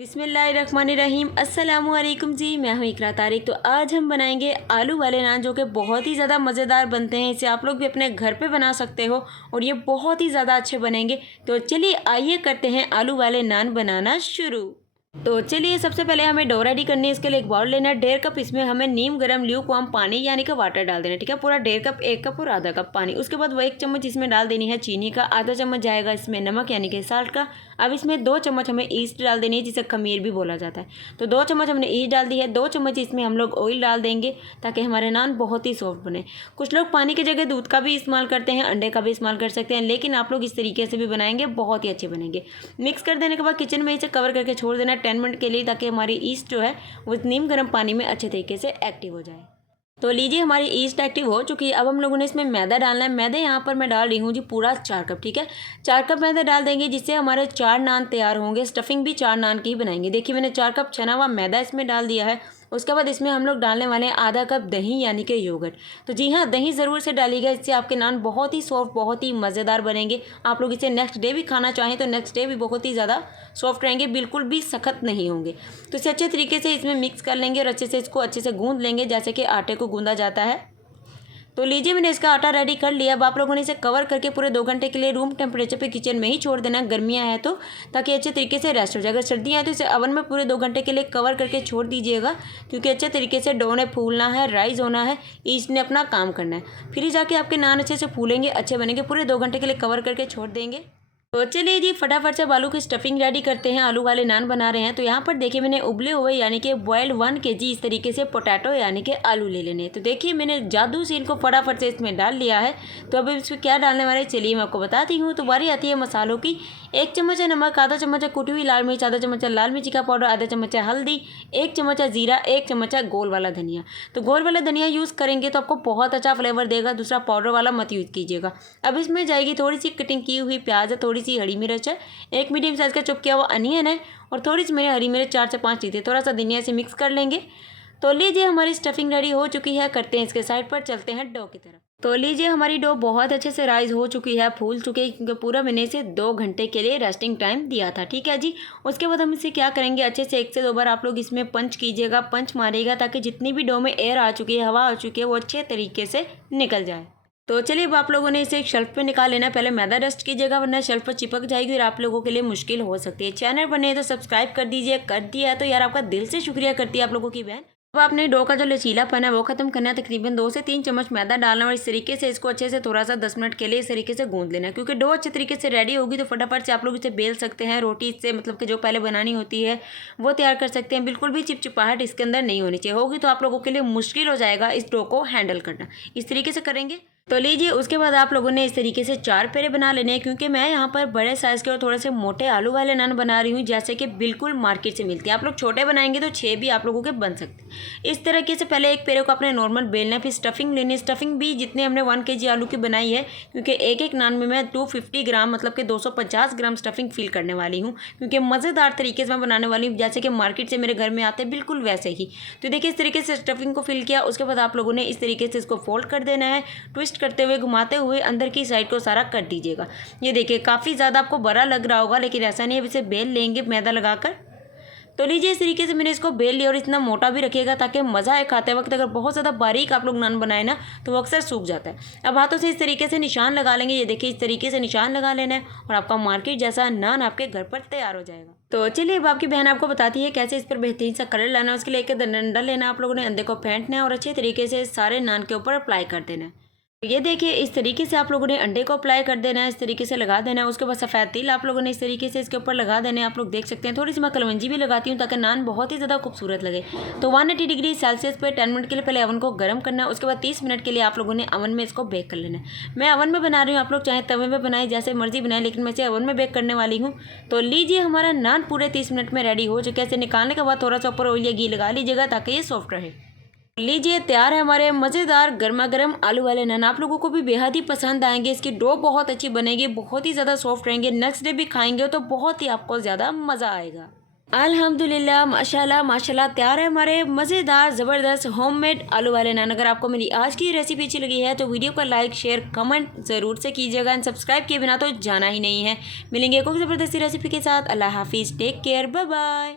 बिस्मिल्लाहिर्रहमानिर्रहीम अस्सलामुअलैकुम जी, मैं हूँ इकरा तारिक। तो आज हम बनाएंगे आलू वाले नान, जो कि बहुत ही ज़्यादा मज़ेदार बनते हैं। इसे आप लोग भी अपने घर पे बना सकते हो और ये बहुत ही ज़्यादा अच्छे बनेंगे। तो चलिए आइए करते हैं आलू वाले नान बनाना शुरू। तो चलिए सबसे पहले हमें डो रेडी करनी है। इसके लिए एक बाउल लेना है, 1.5 कप इसमें हमें नीम गर्म ल्यूकवार्म पानी यानी कि वाटर डाल देना है। ठीक है, पूरा 1.5 कप, 1 कप और आधा कप पानी। उसके बाद वो 1 चम्मच इसमें डाल देनी है चीनी का, आधा चम्मच जाएगा इसमें नमक यानी कि साल्ट का। अब इसमें 2 चम्मच हमें ईस्ट डाल देनी है, जिसे खमीर भी बोला जाता है। तो 2 चम्मच हमने ईस्ट डाल दी है। 2 चम्मच इसमें हम लोग ऑयल डाल देंगे ताकि हमारे नान बहुत ही सॉफ्ट बने। कुछ लोग पानी की जगह दूध का भी इस्तेमाल करते हैं, अंडे का भी इस्तेमाल कर सकते हैं, लेकिन आप लोग इस तरीके से भी बनाएंगे बहुत ही अच्छे बनेंगे। मिक्स कर देने के बाद किचन में इसे कवर करके छोड़ देना 10 मिनट के लिए, ताकि हमारी ईस्ट जो है वो नीम गर्म पानी में अच्छे तरीके से एक्टिव हो जाए। तो लीजिए हमारी ईस्ट एक्टिव हो चुकी है। अब हम लोगों ने इसमें मैदा डालना है। मैदा यहाँ पर मैं डाल रही हूँ जी पूरा 4 कप। ठीक है, 4 कप मैदा डाल देंगे, जिससे हमारे 4 नान तैयार होंगे। स्टफिंग भी 4 नान की ही बनाएंगे। देखिए मैंने 4 कप छना हुआ मैदा इसमें डाल दिया है। उसके बाद इसमें हम लोग डालने वाले हैं आधा कप दही यानी कि योगर्ट। तो जी हाँ, दही ज़रूर से डालिएगा, इससे आपके नान बहुत ही सॉफ्ट, बहुत ही मज़ेदार बनेंगे। आप लोग इसे नेक्स्ट डे भी खाना चाहें तो नेक्स्ट डे भी बहुत ही ज़्यादा सॉफ्ट रहेंगे, बिल्कुल भी सख्त नहीं होंगे। तो इसे अच्छे तरीके से इसमें मिक्स कर लेंगे और अच्छे से इसको अच्छे से गूंद लेंगे, जैसे कि आटे को गूंदा जाता है। तो लीजिए मैंने इसका आटा रेडी कर लिया। अब आप लोगों ने इसे कवर करके पूरे 2 घंटे के लिए रूम टेम्परेचर पे किचन में ही छोड़ देना, गर्मियाँ हैं तो, ताकि अच्छे तरीके से रेस्ट हो जाए। अगर सर्दियाँ हैं तो इसे ओवन में पूरे 2 घंटे के लिए कवर करके छोड़ दीजिएगा, क्योंकि अच्छे तरीके से डो ने फूलना है, राइज होना है, ईस्ट ने अपना काम करना है। फिर ही जाके आपके नान अच्छे से फूलेंगे, अच्छे बनेंगे। पूरे 2 घंटे के लिए कवर करके छोड़ देंगे। तो चलिए जी फटाफट से आलू की स्टफिंग रेडी करते हैं। आलू वाले नान बना रहे हैं। तो यहाँ पर देखिए मैंने उबले हुए यानी कि बॉइल्ड 1 kg इस तरीके से पोटैटो यानी कि आलू ले लेने हैं। तो देखिए मैंने जादू से इनको फटाफट से इसमें डाल लिया है। तो अब इसमें क्या डालने वाले चलिए मैं आपको बताती हूँ। तो बारी आती है मसालों की। 1 चम्मच है नमक, आधा चम्मच है कुटी हुई लाल मिर्च, आधा चम्मच है लाल मिर्ची का पाउडर, आधा चम्मच है हल्दी, 1 चम्मच है जीरा, 1 चम्मच है गोल वाला धनिया। तो गोल वाला धनिया यूज़ करेंगे तो आपको बहुत अच्छा फ्लेवर देगा, दूसरा पाउडर वाला मत यूज़ कीजिएगा। अब इसमें जाएगी थोड़ी सी कटिंग की हुई प्याज है, थोड़ी सी हरी मिर्च है, 1 मीडियम साइज़ का चॉप किया हुआ अनियन है और थोड़ी सी मेरी हरी मिर्च 4 से 5 ली थी। थोड़ा सा धनिया से मिक्स कर लेंगे। तो लीजिए हमारी स्टफिंग रेडी हो चुकी है। करते हैं इसके साइड पर, चलते हैं डो की तरफ। तो लीजिए हमारी डो बहुत अच्छे से राइज हो चुकी है, फूल चुकी है, क्योंकि पूरा मैंने इसे 2 घंटे के लिए रेस्टिंग टाइम दिया था। ठीक है जी। उसके बाद हम इसे क्या करेंगे, अच्छे से 1 से 2 बार आप लोग इसमें पंच कीजिएगा, पंच मारिएगा, ताकि जितनी भी डो में एयर आ चुकी है, हवा आ चुकी है, वो अच्छे तरीके से निकल जाए। तो चलिए अब आप लोगों ने इसे एक शेल्फ पे निकाल लेना है। पहले मैदा डस्ट कीजिएगा, वरना शेल्फ पर चिपक जाएगी और आप लोगों के लिए मुश्किल हो सकती है। चैनल पर नहीं तो सब्सक्राइब कर दीजिए। कर दिया है तो यार आपका दिल से शुक्रिया करती है आप लोगों की बहन। अब आपने डो का जो लचीलापन है वो खत्म करना है। तकरीबन 2 से 3 चम्मच मैदा डालना और इस तरीके से इसको अच्छे से थोड़ा सा 10 मिनट के लिए इस तरीके से गूंद लेना है। क्योंकि डो अच्छे तरीके से रेडी होगी तो फटाफट से आप लोग इसे बेल सकते हैं। रोटी इससे मतलब कि जो पहले बनानी होती है वो तैयार कर सकते हैं। बिल्कुल भी चिपचिपाहट इसके अंदर नहीं होनी चाहिए, होगी तो आप लोगों के लिए मुश्किल हो जाएगा इस डो को हैंडल करना। इस तरीके से करेंगे। तो लीजिए उसके बाद आप लोगों ने इस तरीके से 4 पेड़े बना लेने हैं, क्योंकि मैं यहाँ पर बड़े साइज़ के और थोड़े से मोटे आलू वाले नान बना रही हूँ, जैसे कि बिल्कुल मार्केट से मिलती है। आप लोग छोटे बनाएंगे तो 6 भी आप लोगों के बन सकते हैं। इस तरीके से पहले एक पेड़े को अपने नॉर्मल बेलना है, फिर स्टफिंग लेनी है। स्टफिंग भी जितने हमने 1 kg आलू की बनाई है, क्योंकि एक नान में मैं 250 ग्राम मतलब कि 250 ग्राम स्टफिंग फिल करने वाली हूँ, क्योंकि मज़ेदार तरीके से मैं बनाने वाली हूँ, जैसे कि मार्केट से मेरे घर में आते हैं बिल्कुल वैसे ही। तो देखिए इस तरीके से स्टफिंग को फिल किया। उसके बाद आप लोगों ने इस तरीके से इसको फोल्ड कर देना है, ट्विस्ट करते हुए, घुमाते हुए अंदर की साइड को सारा कर दीजिएगा। ये देखिए काफ़ी ज़्यादा आपको बड़ा लग रहा होगा, लेकिन ऐसा नहीं है। इसे बेल लेंगे मैदा लगाकर। तो लीजिए इस तरीके से मैंने इसको बेल लिया और इतना मोटा भी रखिएगा ताकि मज़ा आए खाते वक्त। अगर बहुत ज़्यादा बारीक आप लोग नान बनाए ना तो वो अक्सर सूख जाता है। अब हाथों से इस तरीके से निशान लगा लेंगे। ये देखिए इस तरीके से निशान लगा लेना है और आपका मार्केट जैसा नान आपके घर पर तैयार हो जाएगा। तो चलिए अब आपकी बहन आपको बताती है कैसे इस पर बेहतरीन सा कलर लाना है। उसके लिए एक डंडा लेना आप लोगों ने, अंडे को फेंटना है और अच्छे तरीके से सारे नान के ऊपर अप्लाई कर देना है। ये देखिए इस तरीके से आप लोगों ने अंडे को अप्लाई कर देना है, इस तरीके से लगा देना है। उसके बाद सफ़ेद तिल आप लोगों ने इस तरीके से इसके ऊपर लगा देना है। आप लोग देख सकते हैं थोड़ी सी मैं कलवंजी भी लगाती हूँ ताकि नान बहुत ही ज़्यादा खूबसूरत लगे। तो 180 डिग्री सेल्सियस पे 10 मिनट के लिए पहले अवन को गर्म करना है। उसके बाद 30 मिनट के लिए आप लोगों ने अवन में इसको बेक कर लेना है। मैं अवन में बना रही हूँ, आप लोग चाहे तवे में बनाए, जैसे मर्जी बनाए, लेकिन मैं इसे अवन में बेक करने वाली हूँ। तो लीजिए हमारा नान पूरे 30 मिनट में रेडी हो चुका है। इसे निकालने के बाद थोड़ा सा ऊपर ऑयल या घी लगा लीजिएगा ताकि ये सॉफ्ट रहे। लीजिए तैयार है हमारे मज़ेदार गर्मा गर्म आलू वाले नान। आप लोगों को भी बेहद ही पसंद आएंगे। इसकी डो बहुत अच्छी बनेगी, बहुत ही ज़्यादा सॉफ्ट रहेंगे। नेक्स्ट डे भी खाएंगे तो बहुत ही आपको ज़्यादा मज़ा आएगा। अल्हम्दुलिल्लाह माशाल्लाह माशाल्लाह तैयार है हमारे मज़ेदार ज़बरदस्त होममेड आलू वाले नान। अगर आपको मेरी आज की रेसिपी अच्छी लगी है तो वीडियो को लाइक शेयर कमेंट ज़रूर से कीजिएगा। एंड सब्सक्राइब किए बिना तो जाना ही नहीं है। मिलेंगे एक और ज़बरदस्ती रेसिपी के साथ। अल्लाह हाफिज़, टेक केयर, बाय बाय।